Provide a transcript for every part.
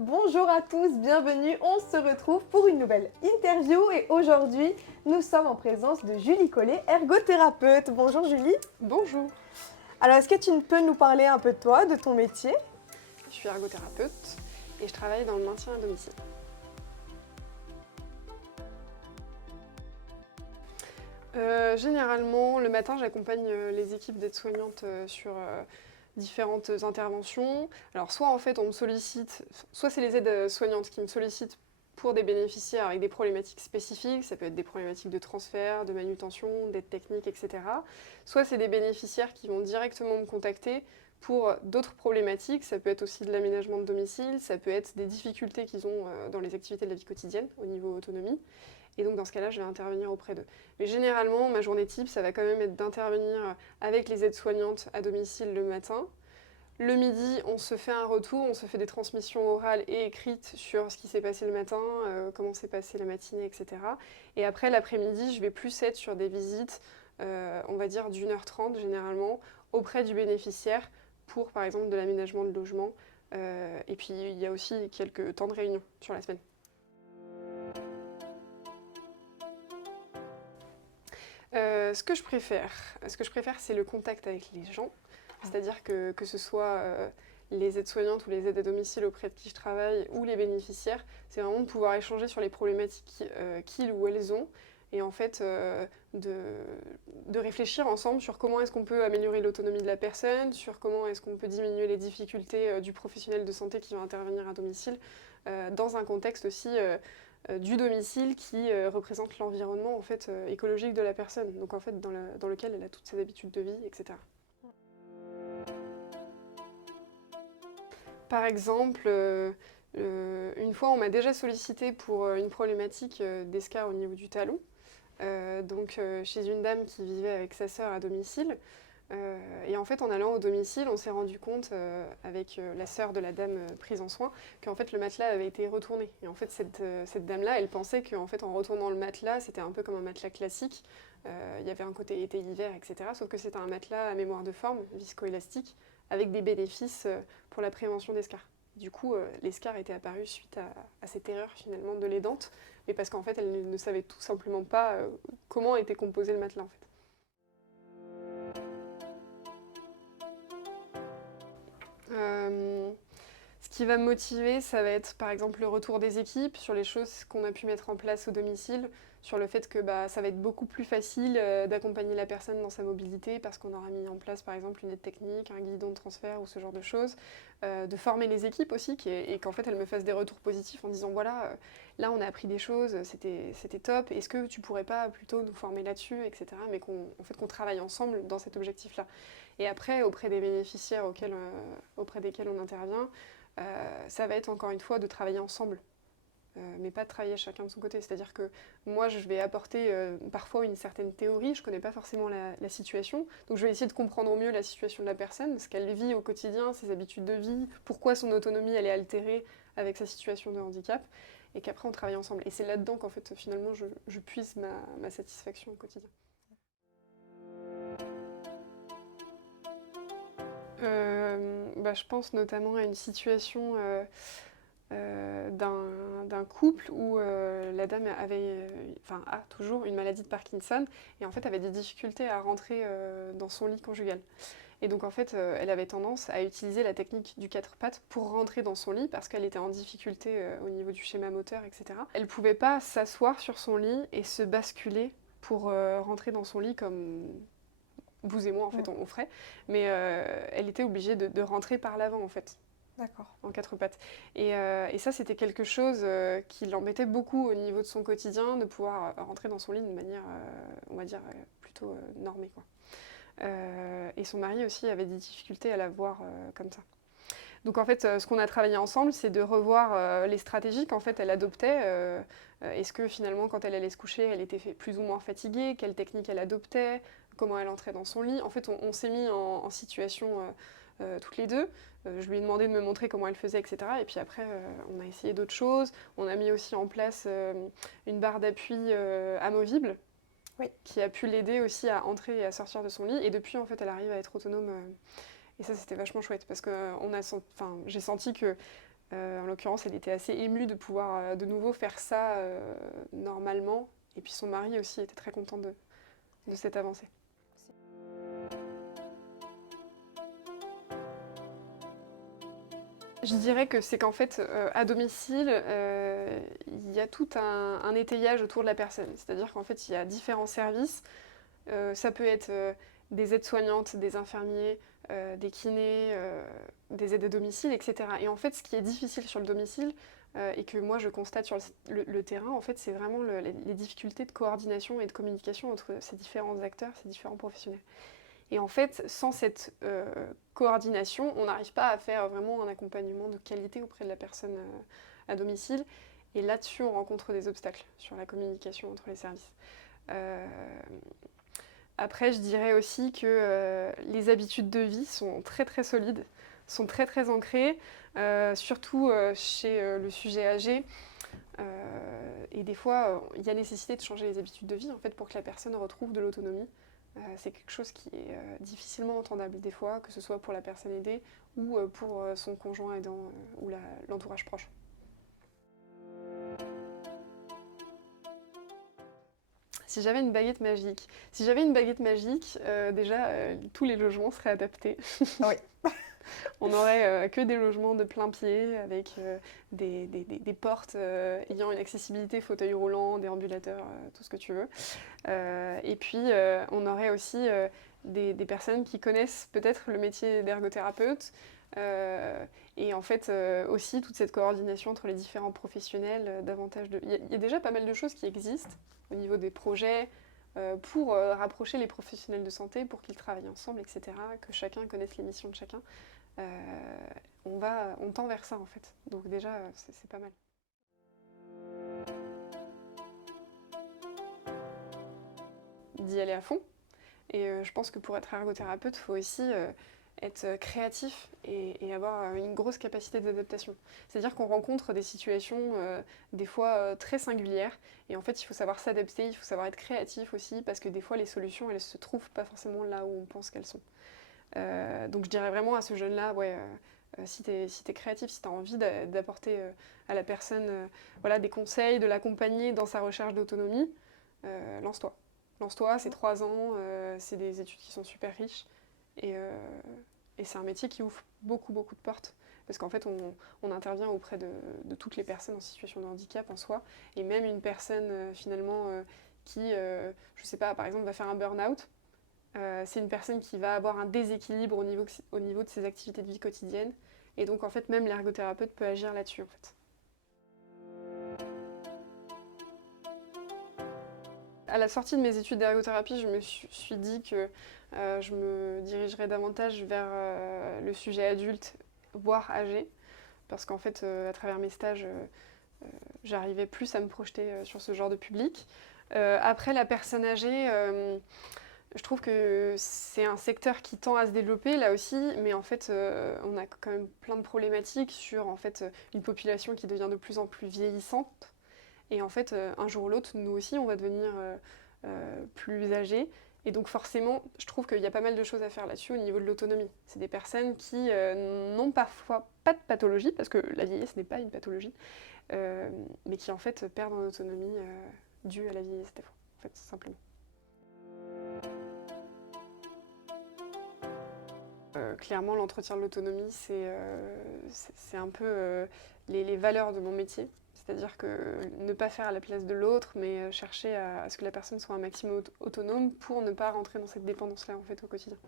Bonjour à tous, bienvenue, on se retrouve pour une nouvelle interview et aujourd'hui nous sommes en présence de Julie Collet, ergothérapeute. Bonjour Julie. Bonjour, Alors est-ce que tu peux nous parler un peu de toi, de ton métier? je suis ergothérapeute et je travaille dans le maintien à domicile. Généralement, le matin, j'accompagne les équipes d'aides-soignantes sur différentes interventions. Alors, soit en fait, on me sollicite, soit c'est les aides-soignantes qui me sollicitent pour des bénéficiaires avec des problématiques spécifiques, ça peut être des problématiques de transfert, de manutention, d'aide technique, etc. Soit c'est des bénéficiaires qui vont directement me contacter pour d'autres problématiques, ça peut être aussi de l'aménagement de domicile, ça peut être des difficultés qu'ils ont dans les activités de la vie quotidienne au niveau autonomie. Et donc dans ce cas-là, je vais intervenir auprès d'eux. Mais généralement, ma journée type, ça va quand même être d'intervenir avec les aides-soignantes à domicile le matin. Le midi, on se fait un retour, on se fait des transmissions orales et écrites sur ce qui s'est passé le matin, comment s'est passée la matinée, etc. Et après, l'après-midi, je vais plus être sur des visites, on va dire d'1h30 généralement, auprès du bénéficiaire pour, par exemple, de l'aménagement de logement. Et puis, il y a aussi quelques temps de réunion sur la semaine. Ce que je préfère, c'est le contact avec les gens. C'est-à-dire que ce soit les aides-soignantes ou les aides à domicile auprès de qui je travaille ou les bénéficiaires, c'est vraiment de pouvoir échanger sur les problématiques qu'ils ou elles ont et en fait de réfléchir ensemble sur comment est-ce qu'on peut améliorer l'autonomie de la personne, sur comment est-ce qu'on peut diminuer les difficultés du professionnel de santé qui va intervenir à domicile, dans un contexte aussi du domicile qui représente l'environnement en fait, écologique de la personne, donc en fait dans lequel elle a toutes ses habitudes de vie, etc. Par exemple, une fois on m'a déjà sollicité pour une problématique d'escarre au niveau du talon, chez une dame qui vivait avec sa sœur à domicile. Et en fait, en allant au domicile, on s'est rendu compte, avec la sœur de la dame prise en soin, qu'en fait le matelas avait été retourné. Et en fait, cette dame-là, elle pensait qu'en fait, en retournant le matelas, c'était un peu comme un matelas classique. Il y avait un côté été-hiver, etc. Sauf que c'était un matelas à mémoire de forme, viscoélastique, avec des bénéfices pour la prévention d'escarres. Du coup, l'escarre était apparu suite à cette erreur finalement de l'aidante, mais parce qu'en fait, elle ne savait tout simplement pas comment était composé le matelas en fait. Euh, Ce qui va me motiver, ça va être par exemple le retour des équipes sur les choses qu'on a pu mettre en place au domicile, sur le fait que ça va être beaucoup plus facile d'accompagner la personne dans sa mobilité parce qu'on aura mis en place par exemple une aide technique, un guidon de transfert ou ce genre de choses, de former les équipes aussi et qu'en fait elles me fassent des retours positifs en disant voilà, là on a appris des choses, c'était top, est-ce que tu pourrais pas plutôt nous former là-dessus, etc. Mais qu'on travaille ensemble dans cet objectif-là. Et après, auprès des bénéficiaires auprès desquels on intervient, ça va être encore une fois de travailler ensemble, mais pas de travailler chacun de son côté. C'est-à-dire que moi, je vais apporter parfois une certaine théorie, je ne connais pas forcément la situation, donc je vais essayer de comprendre au mieux la situation de la personne, ce qu'elle vit au quotidien, ses habitudes de vie, pourquoi son autonomie elle est altérée avec sa situation de handicap, et qu'après on travaille ensemble. Et c'est là-dedans qu'en fait, finalement, je puise ma satisfaction au quotidien. Je pense notamment à une situation d'un couple où la dame a toujours une maladie de Parkinson et en fait avait des difficultés à rentrer dans son lit conjugal. Et donc en fait, elle avait tendance à utiliser la technique du quatre pattes pour rentrer dans son lit parce qu'elle était en difficulté au niveau du schéma moteur, etc. Elle ne pouvait pas s'asseoir sur son lit et se basculer pour rentrer dans son lit comme vous et moi en fait on ferait, mais elle était obligée de rentrer par l'avant en fait. D'accord. En quatre pattes. Et ça, c'était quelque chose qui l'embêtait beaucoup au niveau de son quotidien, de pouvoir rentrer dans son lit de manière, on va dire, plutôt normée, quoi. Et son mari aussi avait des difficultés à la voir comme ça. Donc en fait, ce qu'on a travaillé ensemble, c'est de revoir les stratégies qu'en fait elle adoptait. Est-ce que finalement, quand elle allait se coucher, elle était plus ou moins fatiguée? Quelle technique elle adoptait? Comment elle entrait dans son lit? En fait, on s'est mis en situation toutes les deux. Je lui ai demandé de me montrer comment elle faisait, etc. Et puis après, on a essayé d'autres choses. On a mis aussi en place une barre d'appui amovible, Oui. qui a pu l'aider aussi à entrer et à sortir de son lit. Et depuis, en fait, elle arrive à être autonome. Et ça, c'était vachement chouette parce que j'ai senti que En l'occurrence, elle était assez émue de pouvoir de nouveau faire ça normalement. Et puis son mari aussi était très content de cette avancée. Je dirais que c'est qu'en fait, à domicile, il y a tout un étayage autour de la personne. C'est-à-dire qu'en fait, il y a différents services. Ça peut être des aides-soignantes, des infirmiers, des kinés, des aides à domicile, etc. Et en fait, ce qui est difficile sur le domicile, et que moi je constate sur le terrain, en fait, c'est vraiment les difficultés de coordination et de communication entre ces différents acteurs, ces différents professionnels. Et en fait, sans cette coordination, on n'arrive pas à faire vraiment un accompagnement de qualité auprès de la personne à domicile. Et là-dessus, on rencontre des obstacles sur la communication entre les services. Après, je dirais aussi que les habitudes de vie sont très très solides, sont très très ancrées, surtout chez le sujet âgé. Et des fois, il y a nécessité de changer les habitudes de vie en fait, pour que la personne retrouve de l'autonomie. C'est quelque chose qui est difficilement entendable des fois, que ce soit pour la personne aidée ou pour son conjoint aidant ou l'entourage proche. Si j'avais une baguette magique, déjà tous les logements seraient adaptés. Oui. On n'aurait que des logements de plein pied avec des portes ayant une accessibilité fauteuil roulant, déambulateur, tout ce que tu veux. Et puis on aurait aussi des personnes qui connaissent peut-être le métier d'ergothérapeute et en fait aussi toute cette coordination entre les différents professionnels. Il y a déjà pas mal de choses qui existent au niveau des projets pour rapprocher les professionnels de santé, pour qu'ils travaillent ensemble, etc., que chacun connaisse les missions de chacun. On tend vers ça en fait. Donc déjà, c'est pas mal. D'y aller à fond. Et je pense que pour être ergothérapeute, il faut aussi être créatif et avoir une grosse capacité d'adaptation. C'est-à-dire qu'on rencontre des situations des fois très singulières et en fait il faut savoir s'adapter, il faut savoir être créatif aussi parce que des fois les solutions elles se trouvent pas forcément là où on pense qu'elles sont. Donc je dirais vraiment à ce jeune-là, ouais, si t'es créatif, si t'as envie d'apporter à la personne voilà, des conseils, de l'accompagner dans sa recherche d'autonomie, lance-toi. Lance-toi, c'est 3 ans, c'est des études qui sont super riches et c'est un métier qui ouvre beaucoup beaucoup de portes parce qu'en fait on intervient auprès de toutes les personnes en situation de handicap en soi et même une personne finalement qui, je sais pas, par exemple va faire un burn-out. C'est une personne qui va avoir un déséquilibre au niveau de ses activités de vie quotidienne. Et donc, en fait, même l'ergothérapeute peut agir là-dessus, en fait. À la sortie de mes études d'ergothérapie, je me suis dit que je me dirigerais davantage vers le sujet adulte, voire âgé. Parce qu'en fait, à travers mes stages, j'arrivais plus à me projeter sur ce genre de public. Après, la personne âgée... je trouve que c'est un secteur qui tend à se développer là aussi, mais en fait on a quand même plein de problématiques sur en fait, une population qui devient de plus en plus vieillissante. Et en fait, un jour ou l'autre, nous aussi, on va devenir plus âgés. Et donc forcément, je trouve qu'il y a pas mal de choses à faire là-dessus au niveau de l'autonomie. C'est des personnes qui n'ont parfois pas de pathologie, parce que la vieillesse n'est pas une pathologie, mais qui en fait perdent en autonomie due à la vieillesse des fois, en fait, simplement. Clairement, l'entretien de l'autonomie, c'est un peu les valeurs de mon métier. C'est-à-dire que ne pas faire à la place de l'autre, mais chercher à ce que la personne soit un maximum autonome pour ne pas rentrer dans cette dépendance-là en fait, au quotidien.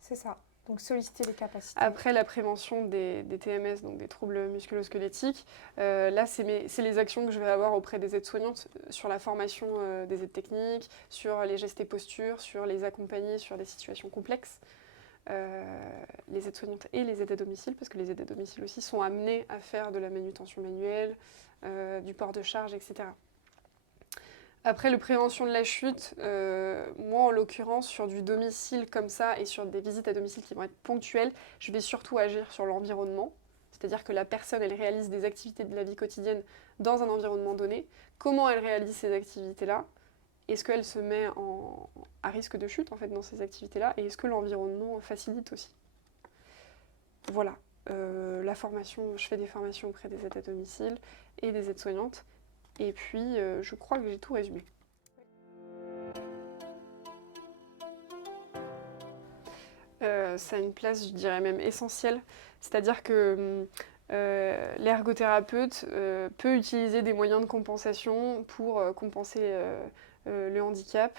C'est ça. Donc solliciter les capacités. Après la prévention des TMS, donc des troubles musculo-squelettiques, là c'est les actions que je vais avoir auprès des aides-soignantes sur la formation des aides techniques, sur les gestes et postures, sur les accompagner sur des situations complexes. Les aides-soignantes et les aides à domicile, parce que les aides à domicile aussi sont amenées à faire de la manutention manuelle, du port de charge, etc. Après, la prévention de la chute, moi en l'occurrence, sur du domicile comme ça et sur des visites à domicile qui vont être ponctuelles, je vais surtout agir sur l'environnement. C'est-à-dire que la personne, elle réalise des activités de la vie quotidienne dans un environnement donné. Comment elle réalise ces activités-là ? Est-ce qu'elle se met à risque de chute en fait, dans ces activités-là ? Et est-ce que l'environnement facilite aussi ? Voilà. la formation, je fais des formations auprès des aides à domicile et des aides-soignantes. Et puis, je crois que j'ai tout résumé. Ça a une place, je dirais même essentielle. C'est-à-dire que l'ergothérapeute peut utiliser des moyens de compensation pour compenser le handicap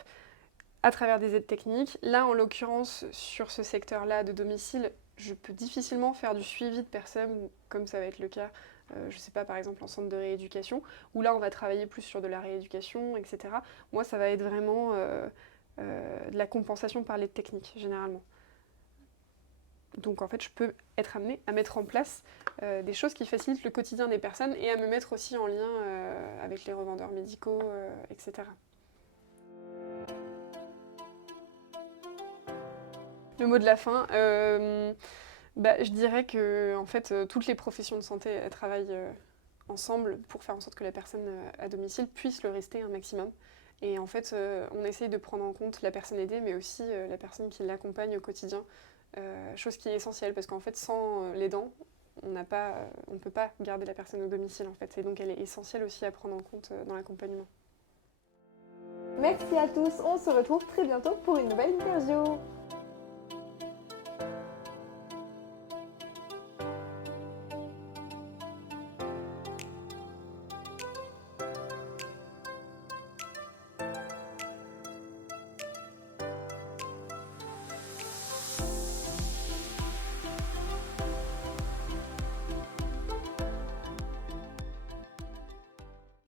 à travers des aides techniques. Là, en l'occurrence, sur ce secteur-là de domicile, je peux difficilement faire du suivi de personnes, comme ça va être le cas, je ne sais pas, par exemple en centre de rééducation, où là, on va travailler plus sur de la rééducation, etc. Moi, ça va être vraiment de la compensation par l'aide technique, généralement. Donc en fait, je peux être amenée à mettre en place des choses qui facilitent le quotidien des personnes et à me mettre aussi en lien avec les revendeurs médicaux, etc. Le mot de la fin, je dirais que en fait, toutes les professions de santé elles travaillent ensemble pour faire en sorte que la personne à domicile puisse le rester un maximum. Et en fait, on essaye de prendre en compte la personne aidée, mais aussi la personne qui l'accompagne au quotidien. Chose qui est essentielle parce qu'en fait sans l'aidant on ne peut pas garder la personne au domicile en fait et donc elle est essentielle aussi à prendre en compte dans l'accompagnement. Merci à tous, on se retrouve très bientôt pour une nouvelle interview.